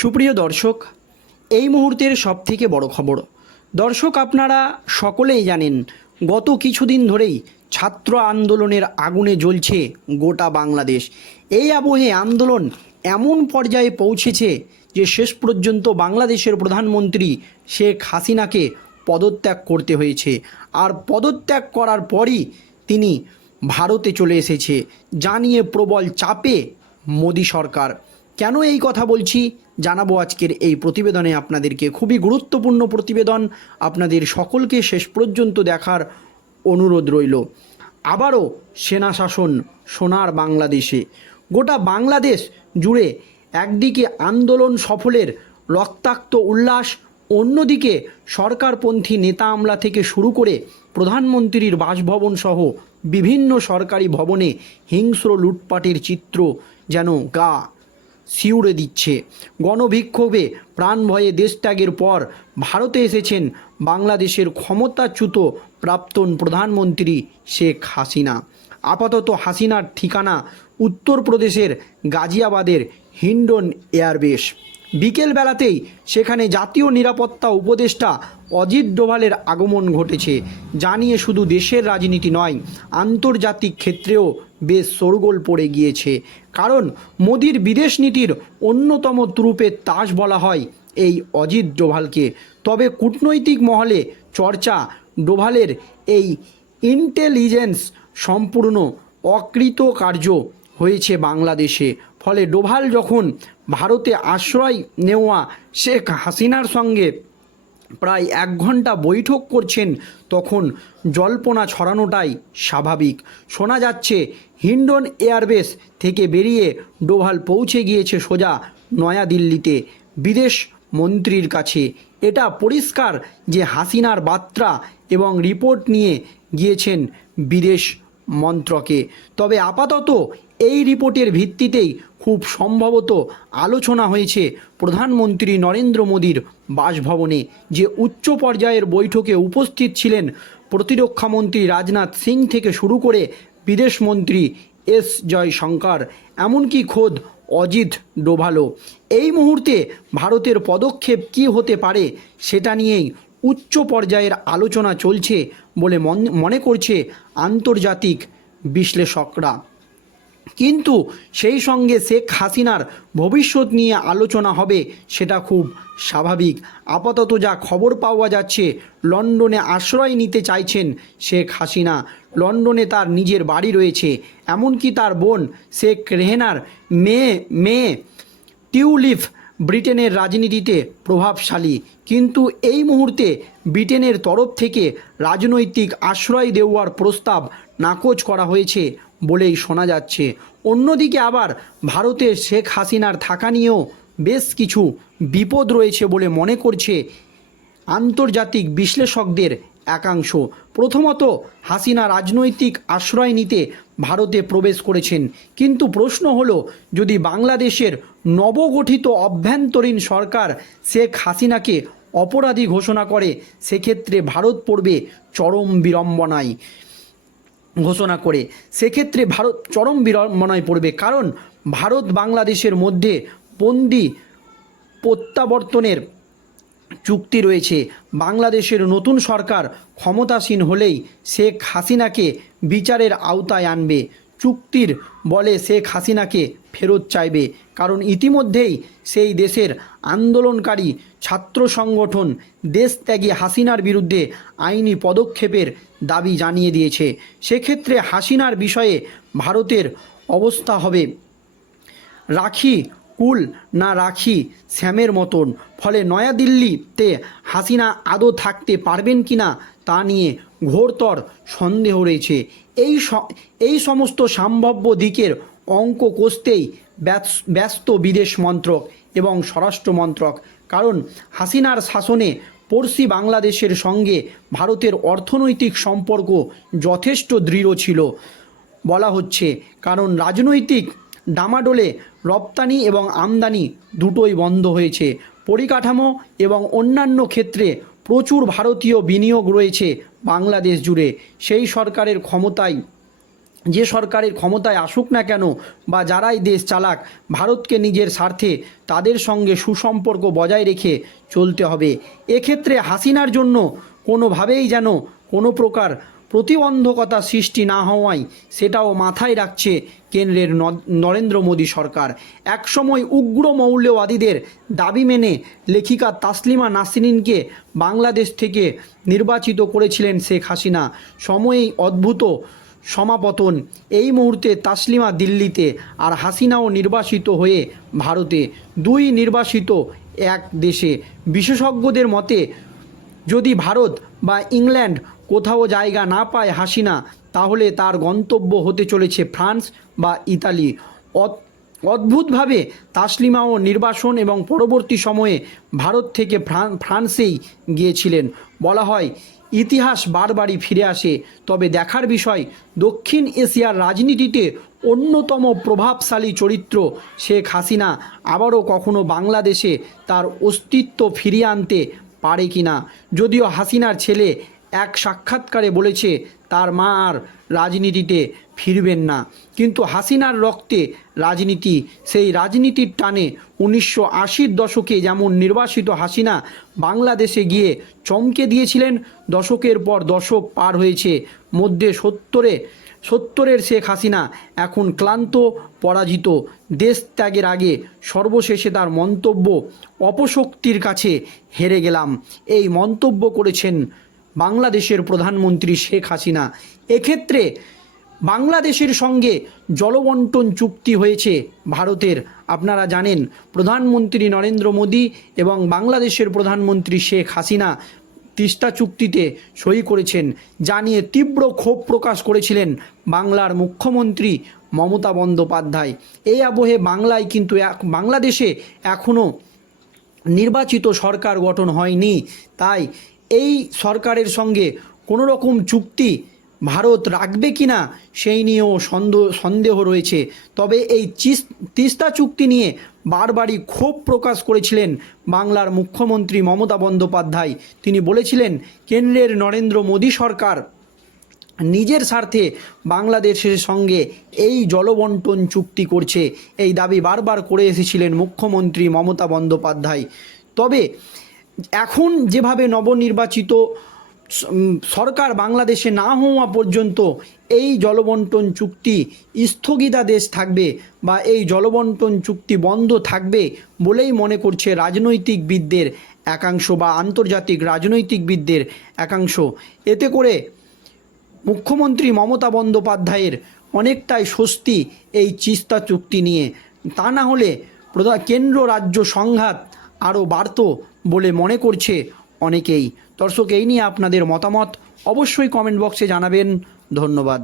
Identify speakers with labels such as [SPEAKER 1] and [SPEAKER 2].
[SPEAKER 1] সুপ্রিয় দর্শক এই মুহূর্তের সবথেকে বড় খবর দর্শক আপনারা সকলেই জানেন গত কিছুদিন ধরেই ছাত্র আন্দোলনের আগুনে জ্বলছে গোটা বাংলাদেশ এই আবহে আন্দোলন এমন পর্যায়ে পৌঁছেছে যে শেষ পর্যন্ত বাংলাদেশের প্রধানমন্ত্রী শেখ হাসিনাকে পদত্যাগ করতে হয়েছে আর পদত্যাগ করার পরই তিনি ভারতে চলে এসেছে জানিয়ে প্রবল চাপে মোদী সরকার কেন এই কথা বলছি জানাবো আজকের এই প্রতিবেদনে আপনাদেরকে খুবই গুরুত্বপূর্ণ প্রতিবেদন আপনাদের সকলকে শেষ পর্যন্ত দেখার অনুরোধ রইল আবারও সেনা শাসন সোনার বাংলাদেশে গোটা বাংলাদেশ জুড়ে একদিকে আন্দোলন সফলের রক্তাক্ত উল্লাস অন্যদিকে সরকারপন্থী নেতা আমলা থেকে শুরু করে প্রধানমন্ত্রীর বাসভবন সহ বিভিন্ন সরকারি ভবনে হিংস্র লুটপাটের চিত্র যেন গা শিউড়ে দিচ্ছে গণবিক্ষোভে প্রাণভয়ে দেশত্যাগের পর ভারতে এসেছেন বাংলাদেশের ক্ষমতাচ্যুত প্রাক্তন প্রধানমন্ত্রী শেখ হাসিনা আপাতত হাসিনার ঠিকানা উত্তরপ্রদেশের গাজিয়াবাদের হিন্ডন এয়ারবেস বিকেল বেলাতেই সেখানে জাতীয় নিরাপত্তা উপদেষ্টা অজিত ডোভালের আগমন ঘটেছে জানিয়ে শুধু দেশের রাজনীতি নয় আন্তর্জাতিক ক্ষেত্রেও বেশ সরগোল পড়ে গিয়েছে কারণ মোদির বিদেশ নীতির অন্যতম ত্রুপের তাস বলা হয় এই অজিত ডোভালকে তবে কূটনৈতিক মহলে চর্চা ডোভালের এই ইন্টেলিজেন্স সম্পূর্ণ অকৃতকার্য হয়েছে বাংলাদেশে ফলে ডোভাল যখন ভারতে আশ্রয় নেওয়া শেখ হাসিনার সঙ্গে প্রায় এক ঘন্টা বৈঠক করছেন তখন জল্পনা ছড়ানোটাই স্বাভাবিক শোনা যাচ্ছে হিন্ডন এয়ারবেস থেকে বেরিয়ে ডোভাল পৌঁছে গিয়েছে সোজা নয়াদিল্লিতে বিদেশ মন্ত্রীর কাছে এটা পরিষ্কার যে হাসিনার বার্তা এবং রিপোর্ট নিয়ে গিয়েছেন বিদেশ মন্ত্রকে তবে আপাতত এই রিপোর্টের ভিত্তিতেই খুব সম্ভবত আলোচনা হয়েছে প্রধানমন্ত্রী নরেন্দ্র মোদীর বাসভবনে যে উচ্চ পর্যায়ের বৈঠকে উপস্থিত ছিলেন প্রতিরক্ষামন্ত্রী রাজনাথ সিং থেকে শুরু করে বিদেশমন্ত্রী এস জয়শঙ্কর এমনকি খোদ অজিত ডোভালো এই মুহূর্তে ভারতের পদক্ষেপ কি হতে পারে সেটা নিয়েই উচ্চ পর্যায়ের আলোচনা চলছে বলে মনে করছে আন্তর্জাতিক বিশ্লেষকরা কিন্তু সেই সঙ্গে শেখ হাসিনার ভবিষ্যৎ নিয়ে আলোচনা হবে সেটা খুব স্বাভাবিক আপাতত যা খবর পাওয়া যাচ্ছে লন্ডনে আশ্রয় নিতে চাইছেন শেখ হাসিনা লন্ডনে তার নিজের বাড়ি রয়েছে এমনকি তার বোন শেখ রেহেনার মেয়ে মেয়ে টিউলিফ ব্রিটেনের রাজনীতিতে প্রভাবশালী কিন্তু এই মুহূর্তে ব্রিটেনের তরফ থেকে রাজনৈতিক আশ্রয় দেওয়ার প্রস্তাব নাকচ করা হয়েছে বলেই শোনা যাচ্ছে অন্যদিকে আবার ভারতে শেখ হাসিনার থাকা নিয়েও বেশ কিছু বিপদ রয়েছে বলে মনে করছে আন্তর্জাতিক বিশ্লেষকদের একাংশ প্রথমত হাসিনা রাজনৈতিক আশ্রয় নিতে ভারতে প্রবেশ করেছেন কিন্তু প্রশ্ন হল যদি বাংলাদেশের নবগঠিত অভ্যন্তরীণ সরকার শেখ হাসিনাকে অপরাধী ঘোষণা করে সেক্ষেত্রে ভারত পড়বে চরম বিড়ম্বনায় ঘোষণা করে সেক্ষেত্রে ভারত চরম বিড়ম্বনায় পড়বে কারণ ভারত বাংলাদেশের মধ্যে বন্দি প্রত্যাবর্তনের চুক্তি রয়েছে বাংলাদেশের নতুন সরকার ক্ষমতাসীন হলেই শেখ হাসিনাকে বিচারের আওতায় আনবে চুক্তির বলে শেখ হাসিনাকে ফেরত চাইবে কারণ ইতিমধ্যেই সেই দেশের আন্দোলনকারী ছাত্র সংগঠন দেশত্যাগী হাসিনার বিরুদ্ধে আইনি পদক্ষেপের দাবি জানিয়ে দিয়েছে সেক্ষেত্রে হাসিনার বিষয়ে ভারতের অবস্থা হবে রাখি কুল না রাখি শ্যামের মতন ফলে নয়াদিল্লিতে হাসিনা আদৌ থাকতে পারবেন কি না তা নিয়ে ঘোরতর সন্দেহ রয়েছে এই এই সমস্ত সম্ভাব্য দিকের অঙ্ক কষতেই ব্যস্ত বিদেশ মন্ত্রক এবং স্বরাষ্ট্র মন্ত্রক কারণ হাসিনার শাসনে পড়শি বাংলাদেশের সঙ্গে ভারতের অর্থনৈতিক সম্পর্ক যথেষ্ট দৃঢ় ছিল বলা হচ্ছে কারণ রাজনৈতিক ডামাডোলে রপ্তানি এবং আমদানি দুটোই বন্ধ হয়েছে পরিকাঠামো এবং অন্যান্য ক্ষেত্রে প্রচুর ভারতীয় বিনিয়োগ রয়েছে বাংলাদেশ জুড়ে সেই সরকারের ক্ষমতায় যে সরকারের ক্ষমতায় আসুক না কেন বা যারাই দেশ চালাক ভারতকে নিজের স্বার্থে তাদের সঙ্গে সুসম্পর্ক বজায় রেখে চলতে হবে এক্ষেত্রে হাসিনার জন্য কোনোভাবেই যেন কোনো প্রকার প্রতিবন্ধকতা সৃষ্টি না হওয়ায় সেটাও মাথায় রাখছে কেন্দ্রের নরেন্দ্র মোদী সরকার একসময় উগ্র মৌল্যবাদীদের দাবি মেনে লেখিকা তাসলিমা নাসরিনকে বাংলাদেশ থেকে নির্বাচিত করেছিলেন শেখ হাসিনা সময়েই অদ্ভুত সমাপতন এই মুহূর্তে তাসলিমা দিল্লিতে আর হাসিনাও নির্বাসিত হয়ে ভারতে দুই নির্বাসিত এক দেশে বিশেষজ্ঞদের মতে যদি ভারত বা ইংল্যান্ড কোথাও জায়গা না পায় হাসিনা তাহলে তার গন্তব্য হতে চলেছে ফ্রান্স বা ইতালি অদ্ভুতভাবে তাসলিমাও নির্বাসন এবং পরবর্তী সময়ে ভারত থেকে ফ্রান্সেই গিয়েছিলেন বলা হয় ইতিহাস বারবারই ফিরে আসে তবে দেখার বিষয় দক্ষিণ এশিয়ার রাজনীতিতে অন্যতম প্রভাবশালী চরিত্র শেখ হাসিনা আবারও কখনো বাংলাদেশে তার অস্তিত্ব ফিরিয়ে আনতে পারে কিনা যদিও হাসিনার ছেলে এক সাক্ষাৎকারে বলেছে তার মা আর রাজনীতিতে ফিরবেন না কিন্তু হাসিনার রক্তে রাজনীতি সেই রাজনীতির টানে উনিশশো আশির দশকে যেমন নির্বাসিত হাসিনা বাংলাদেশে গিয়ে চমকে দিয়েছিলেন দশকের পর দশক পার হয়েছে মধ্যে সত্তরে সত্তরের শেখ হাসিনা এখন ক্লান্ত পরাজিত দেশ ত্যাগের আগে সর্বশেষে তার মন্তব্য অপশক্তির কাছে হেরে গেলাম এই মন্তব্য করেছেন বাংলাদেশের প্রধানমন্ত্রী শেখ হাসিনা এক্ষেত্রে বাংলাদেশের সঙ্গে জলবন্টন চুক্তি হয়েছে ভারতের আপনারা জানেন প্রধানমন্ত্রী নরেন্দ্র মোদী এবং বাংলাদেশের প্রধানমন্ত্রী শেখ হাসিনা তিস্তা চুক্তিতে সই করেছেন যা নিয়ে তীব্র ক্ষোভ প্রকাশ করেছিলেন বাংলার মুখ্যমন্ত্রী মমতা বন্দ্যোপাধ্যায় এই আবহে বাংলায় কিন্তু এক বাংলাদেশে এখনও নির্বাচিত সরকার গঠন হয়নি তাই এই সরকারের সঙ্গে কোনো রকম চুক্তি ভারত রাখবে কি না সেই নিয়েও সন্দেহ সন্দেহ রয়েছে তবে এই তিস্তা চুক্তি নিয়ে বারবারই ক্ষোভ প্রকাশ করেছিলেন বাংলার মুখ্যমন্ত্রী মমতা বন্দ্যোপাধ্যায় তিনি বলেছিলেন কেন্দ্রের নরেন্দ্র মোদী সরকার নিজের স্বার্থে বাংলাদেশের সঙ্গে এই জলবন্টন চুক্তি করছে এই দাবি বারবার করে এসেছিলেন মুখ্যমন্ত্রী মমতা বন্দ্যোপাধ্যায় তবে এখন যেভাবে নবনির্বাচিত সরকার বাংলাদেশে না হওয়া পর্যন্ত এই জলবন্টন চুক্তি স্থগিতাদেশ থাকবে বা এই জলবন্টন চুক্তি বন্ধ থাকবে বলেই মনে করছে রাজনৈতিকবিদদের একাংশ বা আন্তর্জাতিক রাজনৈতিকবিদদের একাংশ এতে করে মুখ্যমন্ত্রী মমতা বন্দ্যোপাধ্যায়ের অনেকটাই স্বস্তি এই চিস্তা চুক্তি নিয়ে তা না হলে প্রধান কেন্দ্র রাজ্য সংঘাত আরও বাড়ত বলে মনে করছে অনেকেই দর্শক এই নিয়ে আপনাদের মতামত অবশ্যই কমেন্ট বক্সে জানাবেন ধন্যবাদ